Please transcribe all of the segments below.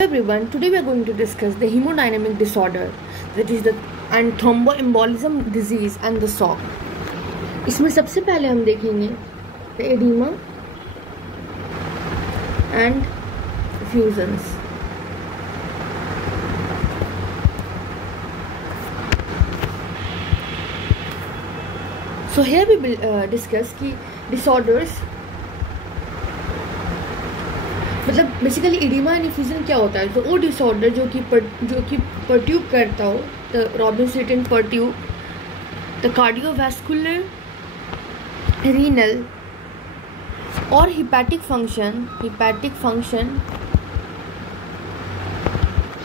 Everyone, today we are going to discuss the hemodynamic disorder, that is the and thromboembolism disease and the shock. इसमें सबसे पहले हम देखेंगे edema and effusions. So here we will discuss कि disorders मतलब basically oedema and effusion क्या होता है. तो वो डिसऑर्डर जो कि परट्यूब करता हो, द रॉबिन-सिटन परट्यूब, द कार्डियोवैस्कुलर, रीनल और हिपैटिक फंक्शन,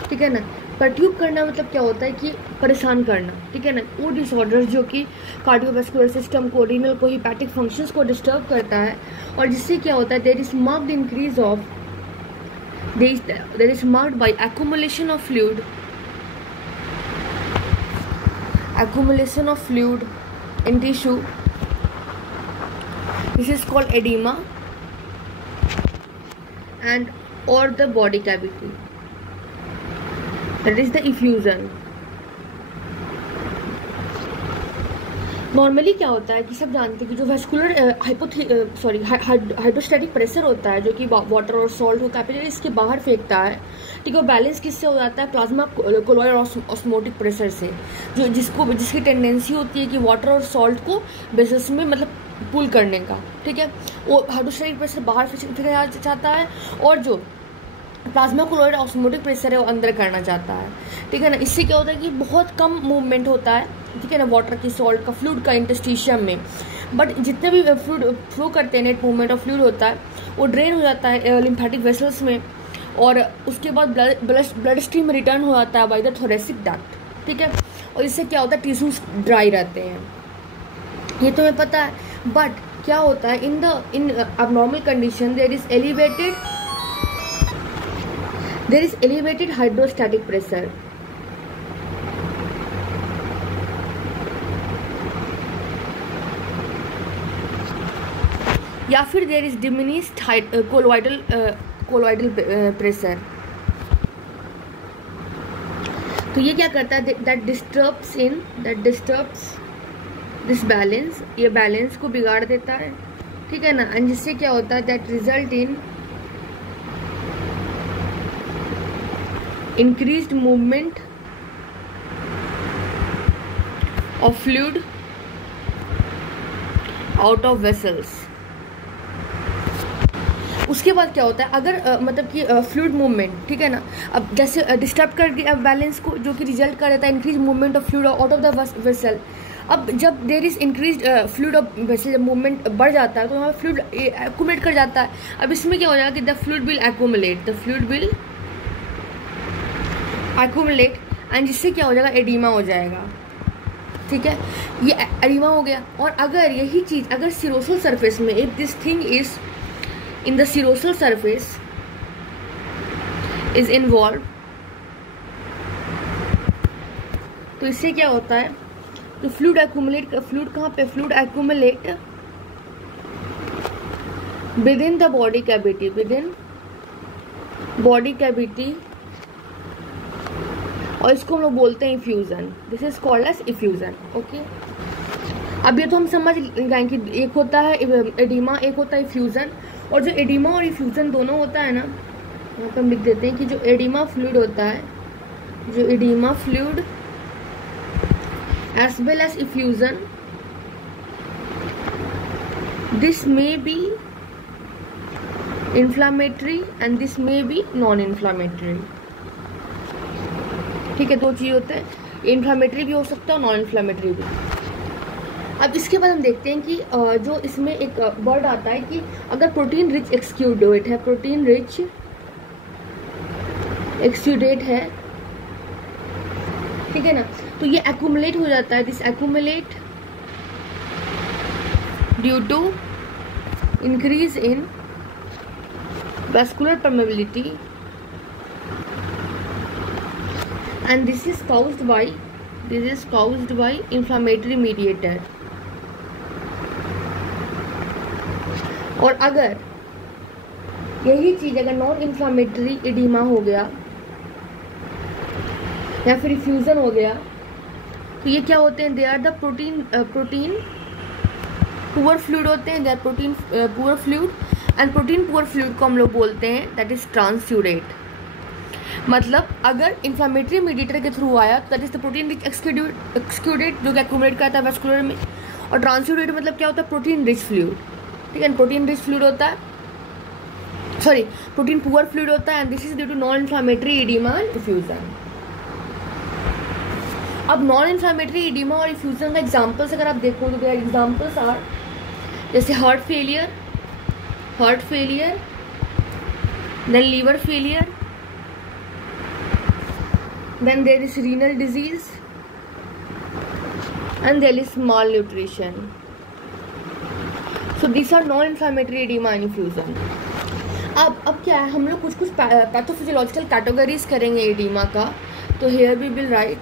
ठीक है ना. परट्यूब करना मतलब क्या होता है कि परेशान करना, ठीक है ना. वो डिसऑर्डर जो कि कार्डियोवैस्कुलर सिस्टम को, रीनल को, हिपैटिक फंक्शंस को डिस्टर्ब करता है और जिससे क्या होता है there is marked increase of there is marked by accumulation of fluid in tissue. This is called edema and or the body cavity, that is the effusion. Normally क्या होता है कि सब जानते हैं कि जो वेस्कुलर हाइड्रोस्टैटिक प्रेशर होता है जो कि वाटर और सॉल्ट को कैपिलरीज के बाहर फेंकता है, ठीक है, वो बैलेंस किससे हो जाता है? प्लाज्मा कोलॉइड ऑस्मोटिक प्रेशर से, जिसकी टेंडेंसी होती है कि वाटर और सॉल्ट को बेसिस में मतलब पुल करने का, ठीक है. वो हाइड्रोस्टैटिक प्रेशर बाहर फेंका जाता है और जो प्लाज्मा कोलॉइड ऑस्मोटिक प्रेशर है वो अंदर करना चाहता है, ठीक है ना. इससे क्या होता है कि बहुत कम मूवमेंट होता है, ठीक है ना, वाटर की, सॉल्ट का, फ्लूइड का इंटरस्टिशियम में. बट जितने भी फ्लूइड फ्लो करते हैं, नेट मूवमेंट ऑफ फ्लूइड होता है वो ड्रेन हो जाता है लिम्फेटिक वेसल्स में और उसके बाद ब्लड स्ट्रीम रिटर्न हो जाता है बाय द थोरेसिक डक्ट, ठीक है. और इससे क्या होता है टिश्यूज ड्राई रहते हैं, ये तुम्हें पता है. बट क्या होता है in abnormal condition there is elevated hydrostatic pressure. या फिर there is diminished colloidal pressure. तो ये क्या करता है? दैट डिस्टर्ब्स दिस बैलेंस, ये बैलेंस को बिगाड़ देता है, ठीक है ना. एंड जिससे क्या होता है that result in increased movement of fluid out of vessels. उसके बाद क्या होता है अगर मतलब कि फ्लूइड मूवमेंट, ठीक है ना, अब जैसे डिस्टर्ब कर दिया बैलेंस को, जो कि रिजल्ट कर देता है increase movement of fluid out of the vessel. अब जब there is increase fluid of vessel, जब मूवमेंट बढ़ जाता है तो वहाँ फ्लूइड एक्यूमुलेट कर जाता है. अब इसमें क्या हो जाएगा कि the fluid will accumulate and जिससे क्या हो जाएगा एडिमा हो जाएगा, ठीक है. ये एडिमा हो गया. और अगर यही चीज अगर सिरोसल सरफेस में, if this thing is in the serosal surface is involve, तो इससे क्या होता है तो फ्लूइड कहाँ पे? Fluid accumulate within the body cavity, और इसको हम लोग बोलते हैं effusion. This is called as effusion. Okay, अब ये तो हम समझ गए कि एक होता है एडिमा, एक होता है इफ्यूजन. और जो एडिमा और इफ्यूजन दोनों होता है ना, यहाँ पे हम लिख देते हैं कि जो एडिमा फ्लूइड होता है, जो oedema fluid as well as effusion, this may be inflammatory and this may be non inflammatory, ठीक है. दो चीज होते हैं, इन्फ्लामेटरी भी हो सकता है और नॉन इन्फ्लामेटरी भी. अब इसके बाद हम देखते हैं कि जो इसमें एक वर्ड आता है कि अगर प्रोटीन रिच एक्सक्यूडेट है, ठीक है ना, तो ये एक्यूमुलेट हो जाता है. This accumulate due to increase in vascular permeability and this is caused by inflammatory mediator. और अगर यही चीज़ अगर नॉन इन्फ्लामेटरी एडिमा हो गया या फिर इफ्यूज़न हो गया। तो ये क्या होते हैं, they are the protein poor fluid होते हैं, they are protein poor fluid. And protein poor fluid को हम लोग बोलते हैं दैट इज ट्रांसयूडेट। मतलब अगर इन्फ्लामेटरी मीडिएटर के थ्रू आया तो that is the protein rich exudate, जो कि एक्यूमुलेट करता है वेस्कुलर में। और ट्रांसयूडेट मतलब क्या होता है, प्रोटीन रिच फ्लूइड। ठीक है, प्रोटीन रिच फ्लूइड होता है, सॉरी प्रोटीन पुअर फ्लूइड होता है, and this is due to non inflammatory oedema and effusion. अब नॉन इन्फ्लामेटरी एडिमा और इफ्यूजन का एग्जाम्पल्स अगर आप देखो तो देयर एग्जाम्पल्स आर जैसे heart failure, then liver failure, then there is renal disease and there is malnutrition. So these are non-inflammatory edema and effusion. अब क्या है, हम लोग कुछ पैथोफिजियोलॉजिकल कैटेगरीज करेंगे एडिमा का। तो here we will write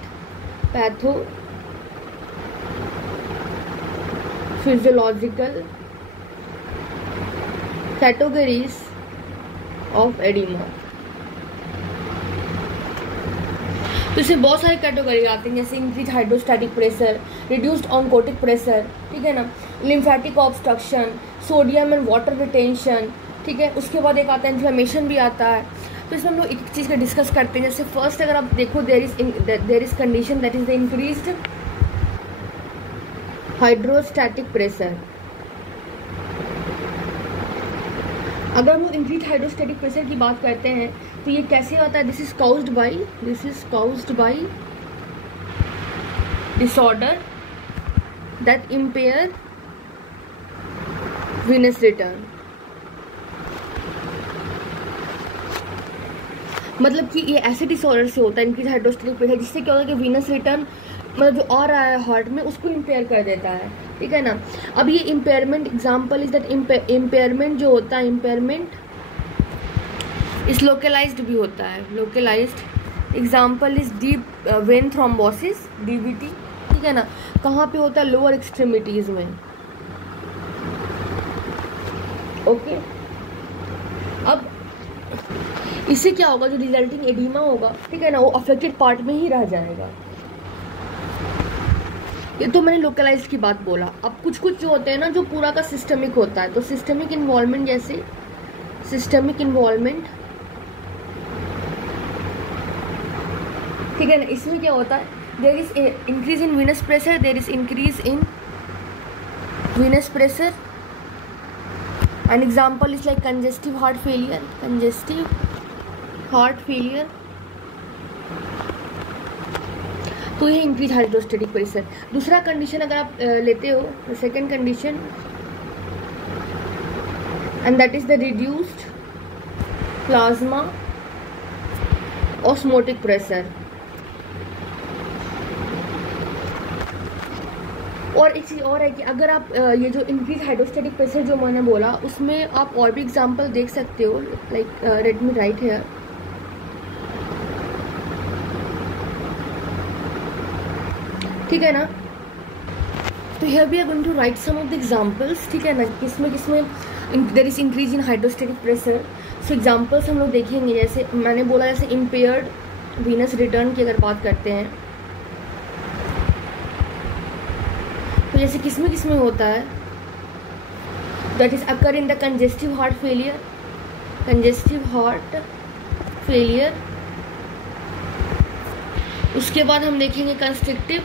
pathophysiological categories of oedema. तो इसमें बहुत सारी कैटेगरी आती हैं, जैसे increase hydrostatic pressure, reduced oncotic pressure, ठीक है ना, lymphatic obstruction, sodium and water retention, ठीक है। उसके बाद एक आता है इन्फ्लेमेशन भी आता है। तो इसमें हम लोग एक एक चीज़ का डिस्कस करते हैं। जैसे फर्स्ट अगर आप देखो there is condition that is the increased hydrostatic pressure. अगर हम लोग इंक्रीज हाइड्रोस्टैटिक प्रेशर की बात करते हैं तो ये कैसे होता है, this is caused by disorder that empire venous return. मतलब कि ये ऐसे डिसऑर्डर से होता है इंक्रीज हाइड्रोस्टैटिक प्रेशर, जिससे क्या होता है कि वीनस रिटर्न मतलब जो आ रहा है हार्ट में उसको इम्पेयर कर देता है, ठीक है ना। अब ये impairment example is that impairment जो होता है, इम्पेयरमेंट इस लोकलाइज्ड भी होता है, localized example is deep vein thrombosis, DVT, ठीक है ना। कहाँ पे होता है, लोअर एक्सट्रीमिटीज में, ओके। अब इससे क्या होगा, जो रिजल्टिंग एडिमा होगा, ठीक है ना, वो अफेक्टेड पार्ट में ही रह जाएगा। ये तो मैंने लोकलाइज्ड की बात बोला। अब कुछ जो होते हैं ना जो पूरा का सिस्टमिक होता है, तो सिस्टमिक इन्वॉल्वमेंट, जैसे सिस्टमिक इन्वॉल्वमेंट, ठीक है ना, इसमें क्या होता है, there is increase in venous pressure, an example is like congestive heart failure, तो ये इंक्रीज हाइड्रोस्टैटिक प्रेशर। दूसरा कंडीशन अगर आप लेते हो, तो second condition and that is the reduced plasma osmotic pressure. और एक चीज़ और है कि अगर आप ये जो इंक्रीज हाइड्रोस्टैटिक प्रेशर जो मैंने बोला, उसमें आप और भी एग्जांपल देख सकते हो, like let me write here. ठीक है ना, तो here we are going to write some of the examples, ठीक है ना, किसमें there is increase in hydrostatic pressure. So examples हम लोग देखेंगे, जैसे मैंने बोला, जैसे इम्पेयर्ड वीनस रिटर्न की अगर बात करते हैं तो जैसे किसमें होता है, that is occur in the congestive heart failure. उसके बाद हम देखेंगे कंस्ट्रिक्टिव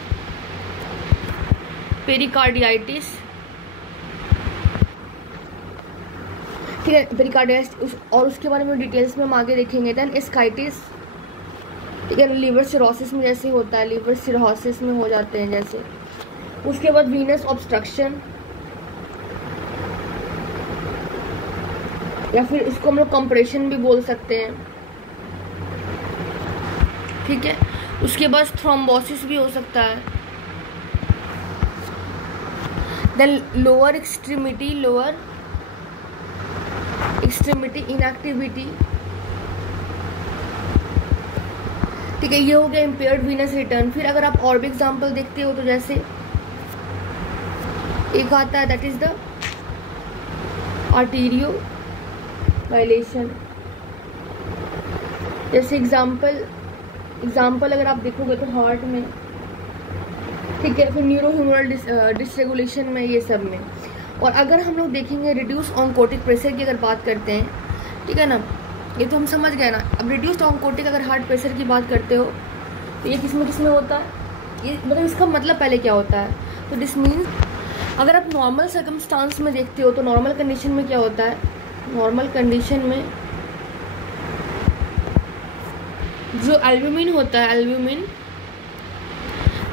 पेरिकार्डियाइटिस, ठीक है, पेरिकार्डियाइटिस, और उसके बारे में डिटेल्स में हम आगे देखेंगे। देन एस्काइटिस, ठीक है, लिवर सिरोसिस में जैसे होता है, लिवर सिरोसिस में हो जाते हैं जैसे। उसके बाद वीनस ऑब्स्ट्रक्शन, या फिर उसको हम लोग कंप्रेशन भी बोल सकते हैं, ठीक है। उसके बाद थ्रोम्बोसिस भी हो सकता है। देन लोअर एक्सट्रीमिटी इनएक्टिविटी, ठीक है, ये हो गया इम्पेयर्ड वीनस रिटर्न। फिर अगर आप और भी एग्जाम्पल देखते हो तो जैसे एक आता है दैट इज द आर्टेरियो डायलेशन, जैसे एग्जाम्पल एग्जाम्पल अगर आप देखोगे तो हार्ट में, ठीक है, फिर न्यूरो ह्यूमरल डिसरेगुलेशन में, ये सब में। और अगर हम लोग देखेंगे रिड्यूस ऑन्कोटिक प्रेशर की अगर बात करते हैं, ठीक है ना, ये तो हम समझ गए ना। अब रिड्यूस्ड ऑन्कोटिक अगर हार्ट प्रेशर की बात करते हो तो ये किस में होता है, ये मतलब इसका मतलब पहले क्या होता है। तो दिस मीन्स अगर आप नॉर्मल सर्कमस्टांस में देखते हो तो नॉर्मल कंडीशन में क्या होता है, नॉर्मल कंडीशन में जो एल्ब्यूमिन होता है, albumin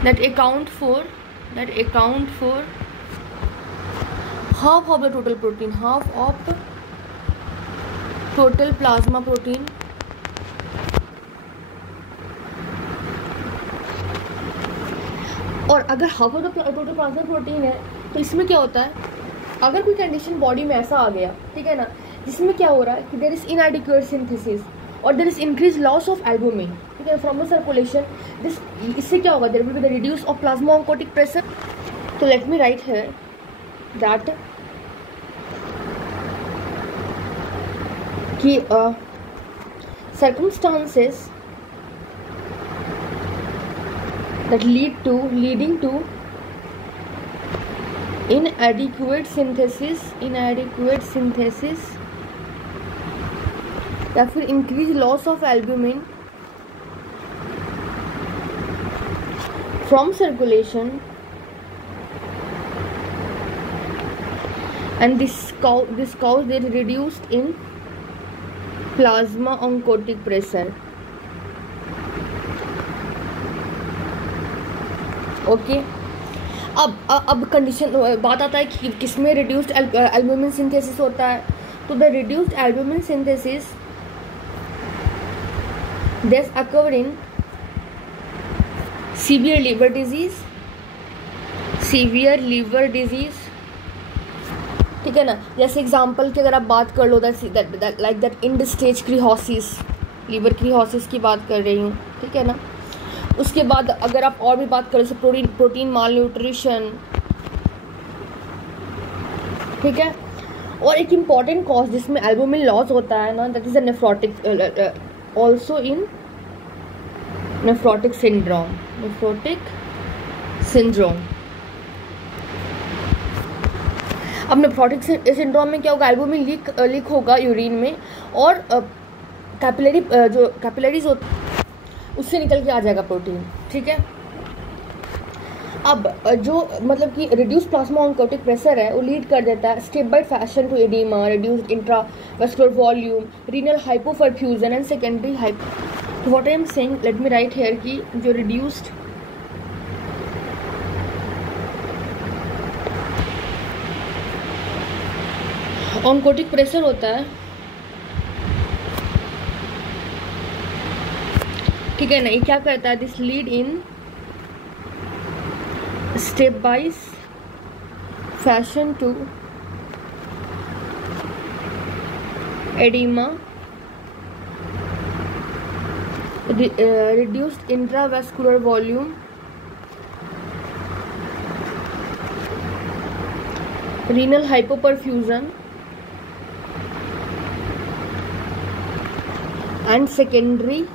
that account for half of the total protein, half of total plasma protein, और अगर half of the total plasma protein है तो इसमें क्या होता है, अगर कोई कंडीशन बॉडी में ऐसा आ गया, ठीक है ना, जिसमें क्या हो रहा है कि देयर इज इनएडिक्वेट सिंथेसिस और there is increase loss of albumin, ठीक है, फ्रॉम द सर्कुलेशन, दिस, इससे क्या होगा, there will be the reduce of plasma oncotic pressure. तो let me write here that कि circumstances that leading to inadequate synthesis या फिर increase loss of albumin from circulation and this cause they reduced in plasma oncotic pressure. Okay, अब condition बात आता है कि किसमें रिड्यूस्ड एल्ब्यूमिन सिंथेसिस होता है। तो the reduced albumin synthesis this occur in severe liver disease, ठीक है ना। जैसे एग्जांपल की अगर आप बात कर लो like that end stage cirrhosis, liver cirrhosis की बात कर रही हूँ, ठीक है ना। उसके बाद अगर आप और भी बात करें जैसे प्रोटीन माल न्यूट्रिशन, ठीक है। और एक इम्पॉर्टेंट कॉज जिसमें एल्ब्यूमिन लॉस होता है ना, that is a nephrotic, also in nephrotic syndrome. अब नेफ्रोटिक सिंड्रोम में क्या होगा, एल्ब्यूमिन लीक होगा यूरिन में और कैपिलरीज उससे निकल के आ जाएगा प्रोटीन, ठीक है। अब जो मतलब कि रिड्यूस प्लाज्मा ऑन्कोटिक प्रेशर है वो लीड कर देता है step by fashion to oedema, reduced intravascular volume, renal hypoperfusion and secondary hypo. What I am saying, let me write here कि जो रिड्यूस्ड ऑन्कोटिक प्रेशर होता है, ठीक है ना, ये क्या करता है, this lead in stepwise fashion to oedema, reduced intravascular volume, renal hypoperfusion and secondary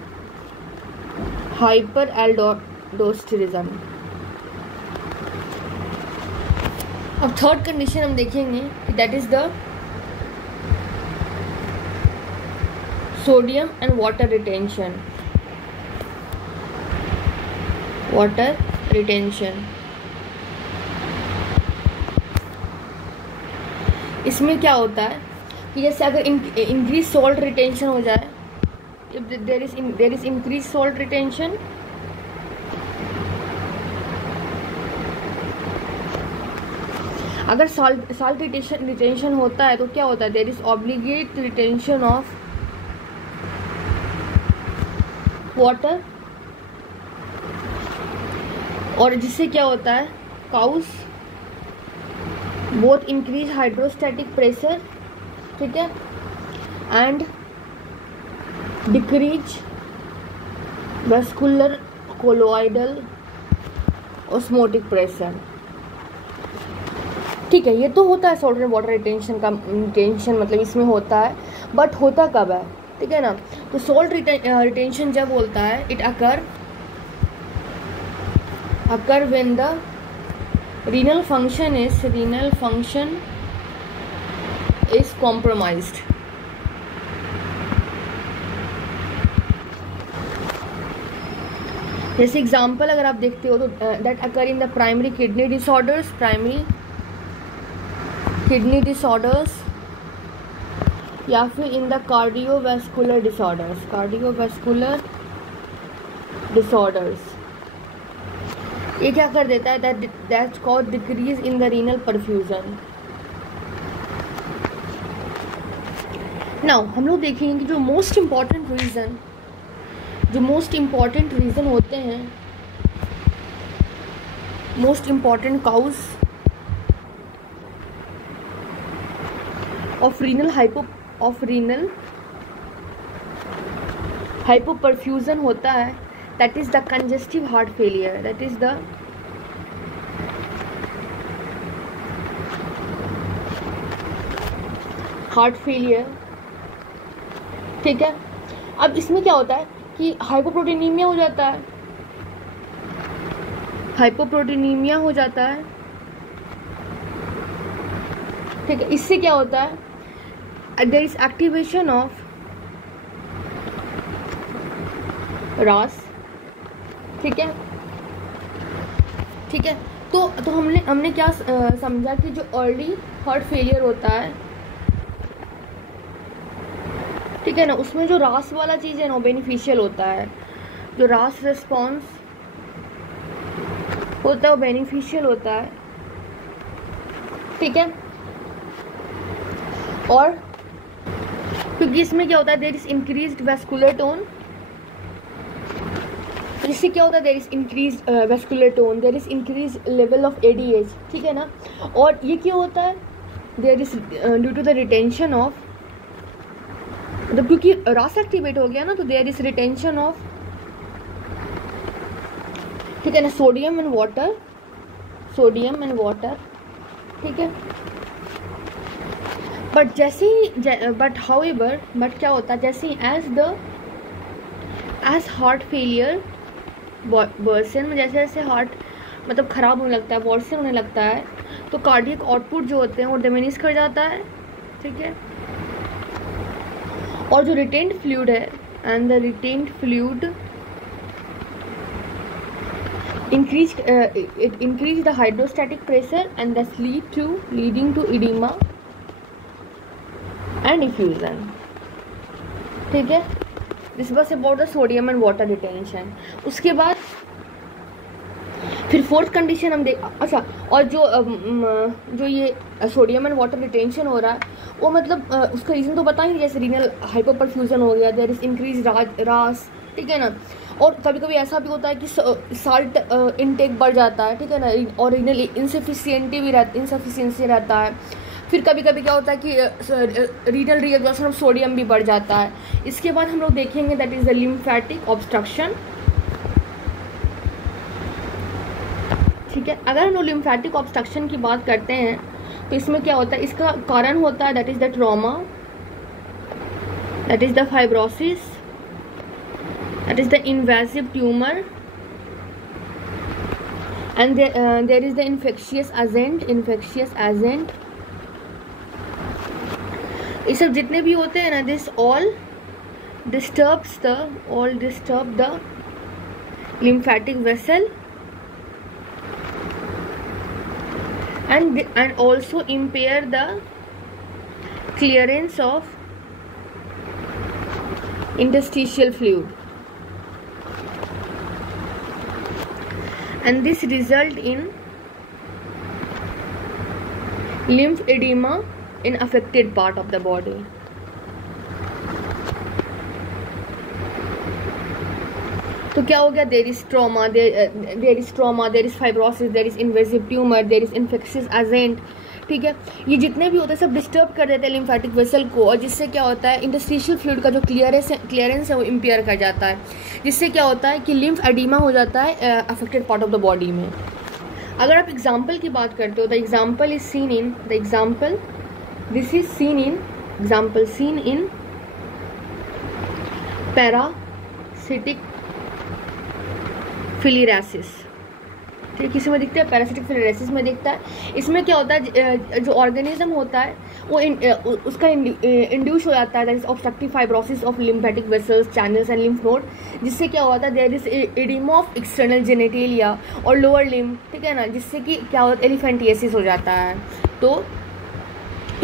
hyperaldosteronism. अब थर्ड कंडीशन हम देखेंगे कि that is the sodium and water retention. इसमें क्या होता है कि जैसे अगर इंक्रीज सॉल्ट रिटेंशन हो जाए, if there is increased salt retention, अगर salt retention होता है तो क्या होता है, there is obligate retention of water, और जिससे क्या होता है, cause both increase hydrostatic pressure, ठीक है, and decrease vascular colloidal osmotic pressure, ठीक है। ये तो होता है सॉल्ट एंड वाटर रिटेंशन का, रिटेंशन मतलब इसमें होता है, बट होता कब है, ठीक है ना। तो सॉल्ट रिटेंशन जब बोलता है it occur when the renal function is compromised. जैसे एग्जाम्पल अगर आप देखते हो तो that occur in the primary kidney disorders या फिर इन द कार्डियोवैस्कुलर डिसऑर्डर्स। ये क्या कर देता है, that's called decrease in the renal perfusion. Now हम लोग देखेंगे कि जो मोस्ट इम्पॉर्टेंट रीज़न होते हैं, most important cause of renal hypoperfusion होता है, that is the congestive heart failure, ठीक है। अब इसमें क्या होता है कि हाइपोप्रोटीनीमिया हो जाता है, ठीक है। इससे क्या होता है, देयर इज एक्टिवेशन ऑफ रास, ठीक है। तो हमने क्या समझा कि जो अर्ली हार्ट फेलियर होता है, ठीक है ना, उसमें जो रास वाला चीज़ है ना वो बेनिफिशियल होता है, जो रास रिस्पॉन्स होता है वो बेनिफिशियल होता है, ठीक है। और क्योंकि इसमें क्या होता है, there is increased vascular tone, इससे क्या होता है, there is increased vascular tone, there is increased level of ADH, ठीक है ना। और ये क्या होता है, there is due to the retention of, मतलब क्योंकि रास एक्टिवेट हो गया ना, तो देयर इज रिटेंशन ऑफ, ठीक है ना, सोडियम एंड वाटर, ठीक है। बट क्या होता है, जैसे एज हार्ट फेलियर वर्सन में, जैसे हार्ट मतलब खराब होने लगता है, वर्सन होने लगता है, तो कार्डियक आउटपुट जो होते हैं वो डिमिनिश कर जाता है, ठीक है। और जो रिटेन्ड फ्लूइड है, and the retained fluid increase the hydrostatic pressure and thus leading to edema and effusion, ठीक है। This was about the sodium and water retention. उसके बाद फिर फोर्थ कंडीशन हम अच्छा, और जो ये सोडियम एंड वाटर रिटेंशन हो रहा है वो मतलब उसका रीज़न तो पता ही, जैसे रीनल हाइपोपरफ्यूजन हो गया, देयर इज इंक्रीज रास, ठीक है ना। और कभी कभी ऐसा भी होता है कि साल्ट इनटेक बढ़ जाता है, ठीक है ना, और रीनल इंसफिशियंसी रहता है। फिर कभी कभी क्या होता है कि रीनल रीअब्जॉर्प्शन ऑफ सोडियम भी बढ़ जाता है। इसके बाद हम लोग देखेंगे that is the lymphatic obstruction, ठीक है। अगर हम लोग लिम्फेटिक ऑब्स्ट्रक्शन की बात करते हैं तो इसमें क्या होता है, इसका कारण होता है that is the trauma, that is the fibrosis, that is the invasive tumor, and there is the infectious agent। ये सब जितने भी होते हैं ना, this all disturb the lymphatic vessel and also impair the clearance of interstitial fluid, and this result in lymphedema in affected part of the body। तो क्या हो गया, there is trauma, there is fibrosis, there is invasive tumour, there is infectious agent, ठीक है। ये जितने भी होते हैं सब डिस्टर्ब कर देते हैं लिम्फेटिक वेसल को, और जिससे क्या होता है, इंटरस्टिशियल फ्लूइड का जो क्लियरेंस है वो इम्पेयर कर जाता है, जिससे क्या होता है कि लिम्फ एडिमा हो जाता है affected part of the body में। अगर आप एग्जाम्पल की बात करते हो, the example is seen in parasitic filariasis, ठीक, किसी में दिखता है, पैरासिटिक फिलिरासिस में दिखता है। इसमें क्या होता है, जो ऑर्गेनिज्म होता है वो उसका इंड्यूस हो जाता है, that is obstructive fibrosis of lymphatic vessels, channels and lymph node, जिससे क्या होता है, there is oedema of external genitalia और लोअर लिम्ब, ठीक है ना, जिससे कि क्या होता है, एलिफेंटियासिस हो जाता है। तो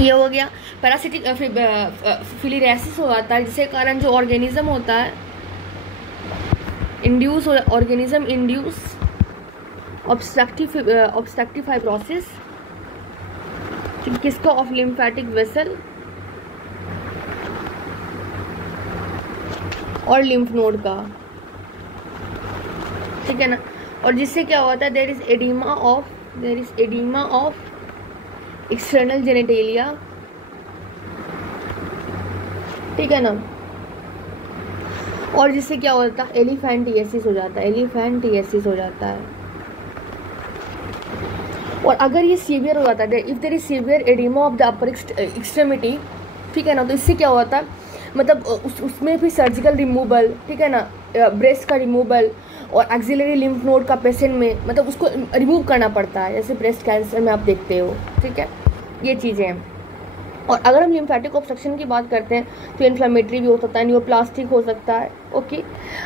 ये हो गया पैरासिटिक फिलिरासिस हो जाता है, जिसके कारण जो ऑर्गेनिज्म होता है induce, organism induce obstructive fibrosis, किसका, ऑफ लिम्फेटिक वेसल और लिम्फ नोड का, ठीक है ना, और जिससे क्या होता है, there is oedema of external genitalia, ठीक है ना, और जिससे क्या होता है, एलिफेंटियासिस हो जाता है, एलिफेंटियासिस हो जाता है। और अगर ये सीवियर हो जाता है, if there is severe oedema of the upper extremity, ठीक है ना, तो इससे क्या होता है, मतलब उसमें भी सर्जिकल रिमूवल, ठीक है ना, ब्रेस्ट का रिमूवल और एक्सिलरी लिम्फ नोड का पेशेंट में, मतलब उसको रिमूव करना पड़ता है, जैसे ब्रेस्ट कैंसर में आप देखते हो, ठीक है, ये चीज़ें हैं। और अगर हम लिम्फेटिक ऑब्स्ट्रक्शन की बात करते हैं तो इन्फ्लेमेटरी भी हो सकता है, न्यूरोप्लास्टिक हो सकता है, ओके।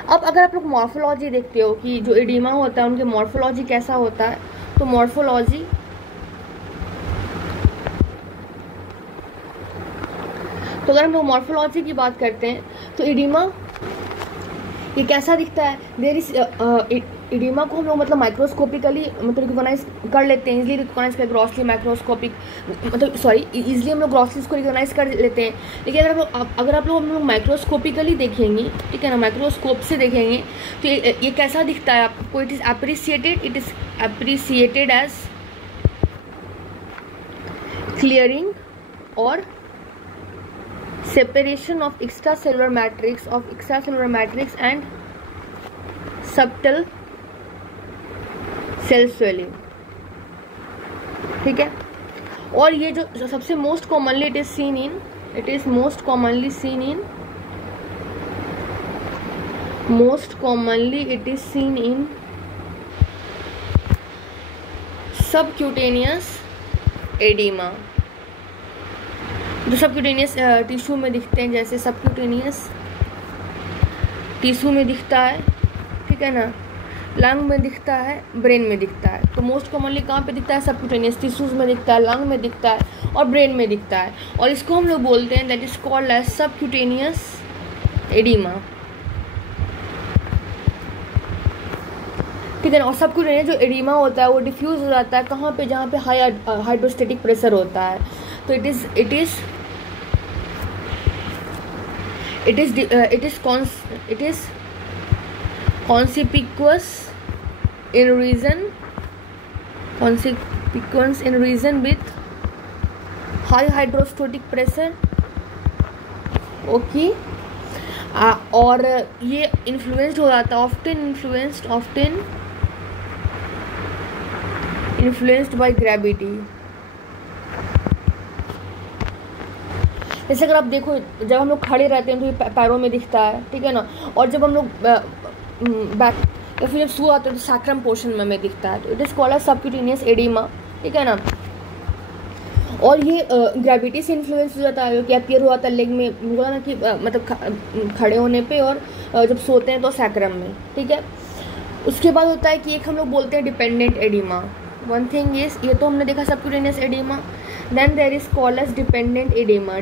अब अगर आप लोग मॉर्फोलॉजी देखते हो कि जो एडिमा होता है उनके मॉर्फोलॉजी कैसा होता है, तो मॉर्फोलॉजी, तो अगर हम लोग मॉर्फोलॉजी की बात करते हैं तो एडिमा ये कैसा दिखता है, देयर इज एडिमा को हम लोग मतलब माइक्रोस्कोपिकली मतलब रिकॉग्नाइज कर लेते हैं, इजीली रिकॉग्नाइज कर, ग्रॉसली माइक्रोस्कोपिक मतलब सॉरी इजीली हम लोग ग्रॉसली को रिकॉग्नाइज कर लेते हैं। लेकिन अगर आप लोग हम लोग माइक्रोस्कोपिकली देखेंगे, ठीक है ना, माइक्रोस्कोप से देखेंगे तो ये कैसा दिखता है आपको, it is appreciated as clearing और separation of extracellular matrix and subtle cell swelling, ठीक है। और ये जो सबसे most commonly it is most commonly seen in subcutaneous edema, जो सबक्यूटेनियस टिश्यू में दिखते हैं, जैसे सबक्यूटेनियस टिश्यू में दिखता है, ठीक है ना, लंग में दिखता है, ब्रेन में दिखता है। तो मोस्ट कॉमनली कहाँ पे दिखता है, सबक्यूटेनियस टिश्यूज में दिखता है, लंग में दिखता है और ब्रेन में दिखता है, और इसको हम लोग बोलते हैं that is called as subcutaneous oedema, ठीक है ना। और सबक्यूटेनियस जो एडिमा होता है वो डिफ्यूज हो जाता है कहाँ पे, जहाँ पे हाई हाइड्रोस्टेटिक प्रेशर होता है। तो it is conspicuous in region with high hydrostatic pressure, okay. और ये इन्फ्लुएंस्ड हो जाता है, often influenced by gravity। जैसे अगर आप देखो, जब हम लोग खड़े रहते हैं तो ये पैरों में दिखता है, ठीक है ना, और जब हम लोग बैक या फिर जब सो आते हैं तो सैक्रम पोर्शन में हमें दिखता है। तो it is called as subcutaneous oedema, ठीक है ना। और ये ग्रेविटी से इन्फ्लुएंस हो जाता है, जो कि अपीयर हुआ था लेग में, बोला ना कि मतलब खड़े होने पे, और जब सोते हैं तो सैक्रम में, ठीक है। उसके बाद होता है कि एक हम लोग बोलते हैं dependent oedema. One thing is, ये तो हमने देखा subcutaneous oedema, then there is called as dependent edema।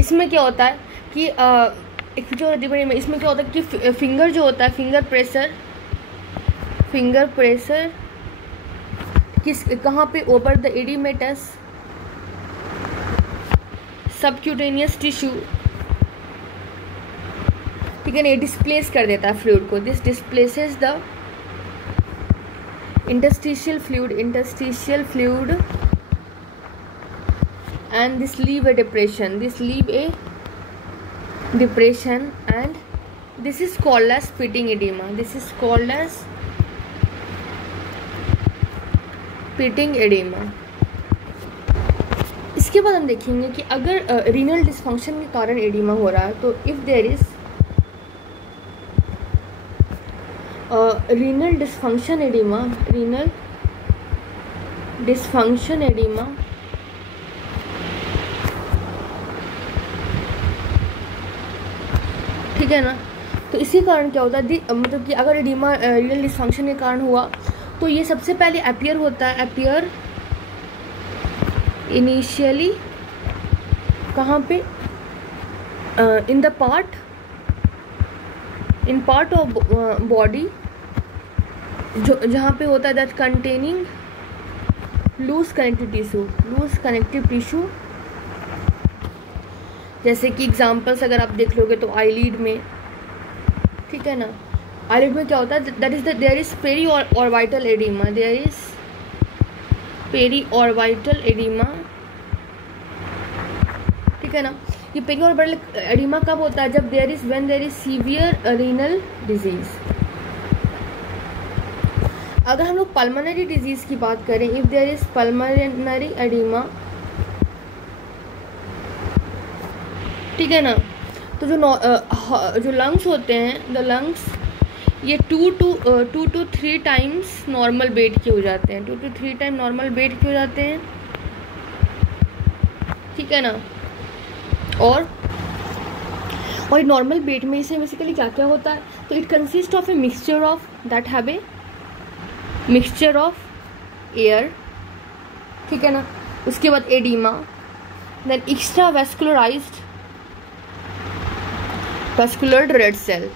इसमें क्या होता है कि इसमें क्या होता है कि फिंगर जो होता है, फिंगर प्रेशर किस कहाँ पे, over the oedematous subcutaneous tissue, ठीक है ना, ये डिस्प्लेस कर देता है फ्लूइड को। This displaces the interstitial fluid and this leave a depression, and this is called as pitting edema, इसके बाद हम देखेंगे कि अगर रीनल डिसफंक्शन के कारण एडिमा हो रहा है, तो if there is renal dysfunction oedema, ठीक है ना। तो इसी कारण क्या होता है, मतलब कि अगर एडिमा रीनल डिसफंक्शन के कारण हुआ तो ये सबसे पहले अपीयर होता है, अपीयर इनिशियली कहाँ पे, in the part of body जो जहाँ पे होता है that containing loose connective tissue. जैसे कि एग्जांपल्स अगर आप देख लोगे तो आईलिड में, ठीक है ना, आईलिड में क्या होता है, that is there is periorbital oedema, ठीक है ना। ये पेरी ऑर्बिटल एडिमा कब होता है, जब when there is severe renal disease. अगर हम लोग पल्मोनरी डिजीज की बात करें, if there is pulmonary oedema, ठीक है ना, तो जो लंग्स होते हैं, द लंग्स ये 2 to 3 टाइम्स नॉर्मल वेट के हो जाते हैं, 2 to 3 टाइम नॉर्मल वेट के हो जाते हैं, ठीक है ना। और नॉर्मल वेट में इसे बेसिकली क्या क्या होता है, तो it consist of a mixture of air, ठीक है ना। उसके बाद oedema, then extravascular red cell,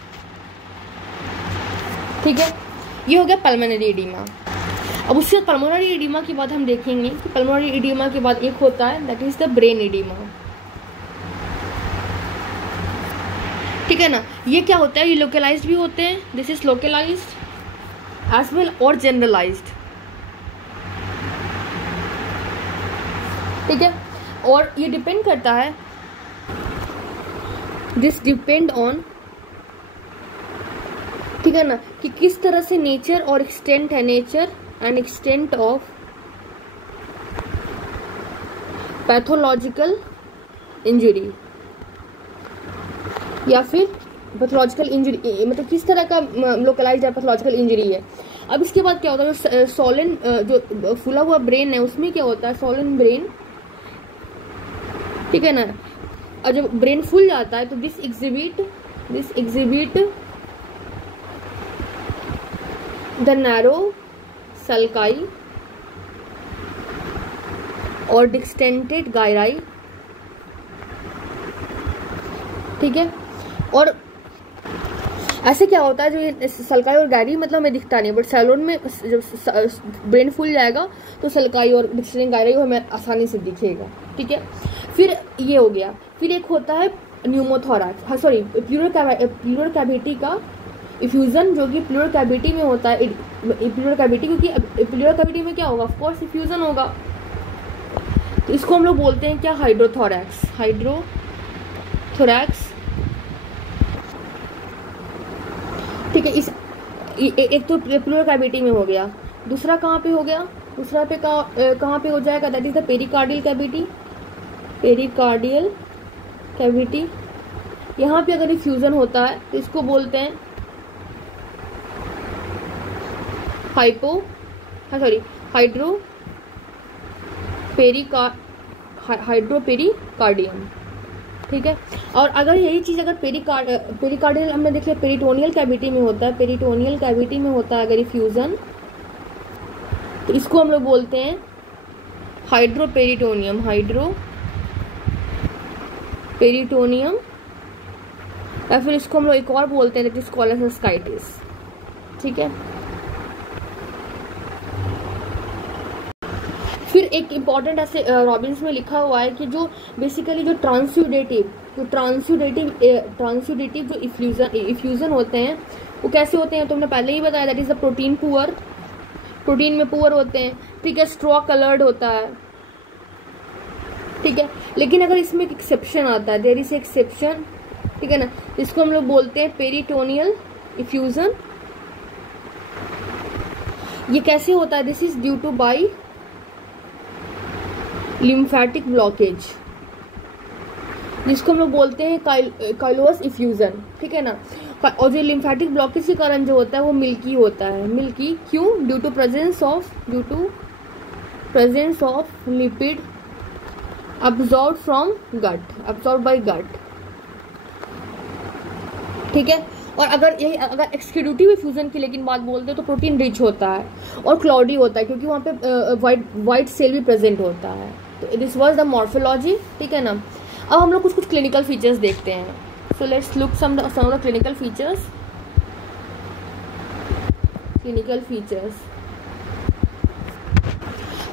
ठीक है। ये हो गया पल्मोनरी एडिमा। अब उसके बाद पल्मोनरी एडिमा के बाद हम देखेंगे कि पल्मोनरी एडिमा के बाद एक होता है that is the brain oedema, ठीक है ना। ये क्या होता है, ये लोकलाइज्ड भी होते हैं, this is localized as well और जनरलाइज्ड, ठीक है। और ये डिपेंड करता है, दिस डिपेंड ऑन, ठीक है ना, कि किस तरह से नेचर और एक्सटेंट है, nature and extent of pathological injury या फिर पैथोलॉजिकल इंजरी, मतलब किस तरह का लोकलाइज्ड पैथोलॉजिकल इंजरी है। अब इसके बाद क्या होता है, जो सोलन जो फूला हुआ ब्रेन है उसमें क्या होता है, सोलन ब्रेन, ठीक है ना। और जब ब्रेन फूल जाता है तो this exhibit the narrow sulci और डिस्टेंटेड गायराई, ठीक है। और ऐसे क्या होता है, जो ये सल्काई और गायरी मतलब हमें दिखता नहीं, बट सैलोन में जब ब्रेन फूल जाएगा तो सल्काई और डिस्टेंटेड गायराई हमें आसानी से दिखेगा, ठीक है। फिर ये हो गया। फिर एक होता है न्यूमोथोरैक्स, हाँ सॉरी, प्लूरल कैविटी का इफ्यूजन, जो कि प्लूरल कैविटी में होता है, प्लूरल कैविटी, क्योंकि प्लूरल कैविटी में क्या होगा, ऑफ कोर्स इफ्यूजन होगा, तो इसको हम लोग बोलते हैं क्या, हाइड्रोथोरैक्स, ठीक है। इस एक तो प्लूरल कैविटी में हो गया, दूसरा कहाँ पे हो गया, दूसरा पे कहाँ पे हो जाएगा, that is the pericardial cavity. यहाँ पे अगर इफ्यूजन होता है तो इसको बोलते हैं हाइड्रोपेरिकार्डियम, ठीक है। और अगर यही चीज़ अगर पेरिकार्डियल हमने देख लिया, पेरिटोनियल कैविटी में होता है, अगर इफ्यूजन, तो इसको हम लोग बोलते हैं हाइड्रोपेरिटोनियम, या फिर इसको हम लोग एक और बोलते हैं दैट इज कोलेसिस्टाइटिस, ठीक है। फिर एक इम्पॉर्टेंट ऐसे रॉबिन्स में लिखा हुआ है कि जो बेसिकली जो ट्रांसयूडेटिव जो इफ्यूजन होते हैं वो कैसे होते हैं, तुमने पहले ही बताया, दैट इज द प्रोटीन में पुअर होते हैं, ठीक है। स्ट्रॉ कलर्ड होता है, ठीक है। लेकिन अगर इसमें एक एक्सेप्शन आता है, देयर इज एक्सेप्शन, ठीक है ना, इसको हम लोग बोलते हैं पेरिटोनियल इफ्यूजन। ये कैसे होता है, this is due to lymphatic blockage, जिसको हम लोग बोलते हैं काइलोस इफ्यूजन, ठीक है ना। और जो लिम्फेटिक ब्लॉकेज के कारण जो होता है वो मिल्की होता है। मिल्की क्यों? Due to presence of lipid absorb by gut, ठीक है। और अगर एक्सक्रीटिव इफ्यूजन की लेकिन बात बोलते हैं तो प्रोटीन रिच होता है और क्लॉडी होता है, क्योंकि वहाँ पे वाइट सेल भी प्रेजेंट होता है। तो दिस वाज द मॉर्फोलॉजी, ठीक है ना। अब हम लोग कुछ क्लिनिकल फीचर्स देखते हैं। So let's look some of the clinical features.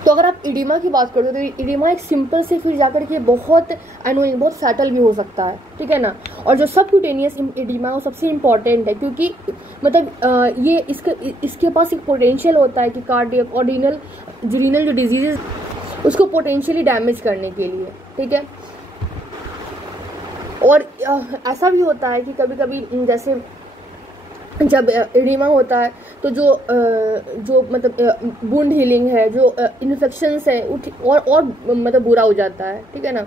तो अगर आप इडीमा की बात करते हो तो इडीमा एक सिंपल से फिर जाकर के बहुत एनोइंग, बहुत फैटल भी हो सकता है, ठीक है ना। और जो सबक्यूटेनियस इडीमा है वो सबसे इम्पॉर्टेंट है, क्योंकि मतलब ये इसके पास एक पोटेंशियल होता है कि कार्डियक और रीनल जो डिजीजेज उसको पोटेंशियली डैमेज करने के लिए, ठीक है। और ऐसा भी होता है कि कभी कभी जैसे जब एडिमा होता है तो जो मतलब वुंड हीलिंग है, जो इन्फेक्शंस है और मतलब बुरा हो जाता है, ठीक है ना।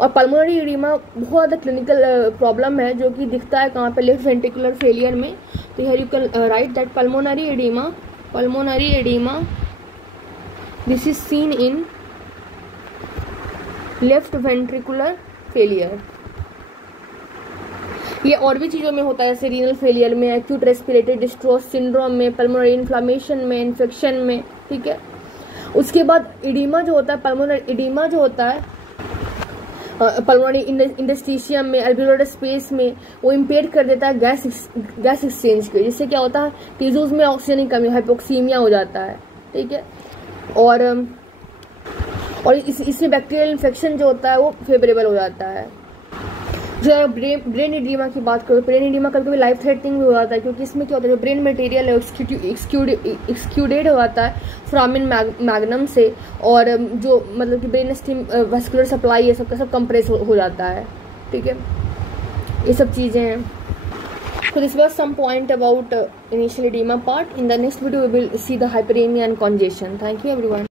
और पल्मोनरी एडिमा बहुत ज़्यादा क्लिनिकल प्रॉब्लम है, जो कि दिखता है कहाँ पे? लेफ्ट वेंट्रिकुलर फेलियर में। तो here you can write that pulmonary oedema this is seen in left ventricular failure. ये और भी चीज़ों में होता है, जैसे रीनल फेलियर में, एक्यूट रेस्पिरेटरी डिस्ट्रेस सिंड्रोम में, पल्मोनरी इन्फ्लामेशन में, इन्फेक्शन में, ठीक है। उसके बाद इडीमा जो होता है, पल्मोनरी इडीमा जो होता है पल्मोनरी इंडस्ट्रीशियम में, अल्वियोलर स्पेस में, वो इम्पेयर कर देता है गैस एक्सचेंज के, जिससे क्या होता है? टिश्यूज में ऑक्सीजन की कमी, हाइपोक्सीमिया हो जाता है, ठीक है। और इसमें बैक्टीरियल इन्फेक्शन जो होता है वो फेवरेबल हो जाता है। जो ब्रेन एडिमा की बात करो, ब्रेन एडिमा कभी कभी लाइफ थ्रेटनिंग भी हो जाता है, क्योंकि इसमें क्या होता है? जो ब्रेन मटेरियल है एक्सक्यूडेड हो जाता है फोरामिन मैग्नम से, और जो मतलब कि ब्रेन स्टीम वेस्कुलर सप्लाई ये सब कंप्रेस हो जाता है, ठीक है। ये सब चीज़ें हैं। So this was some point about initial edema part. In the next video we will see the hyperemia and congestion. Thank you everyone.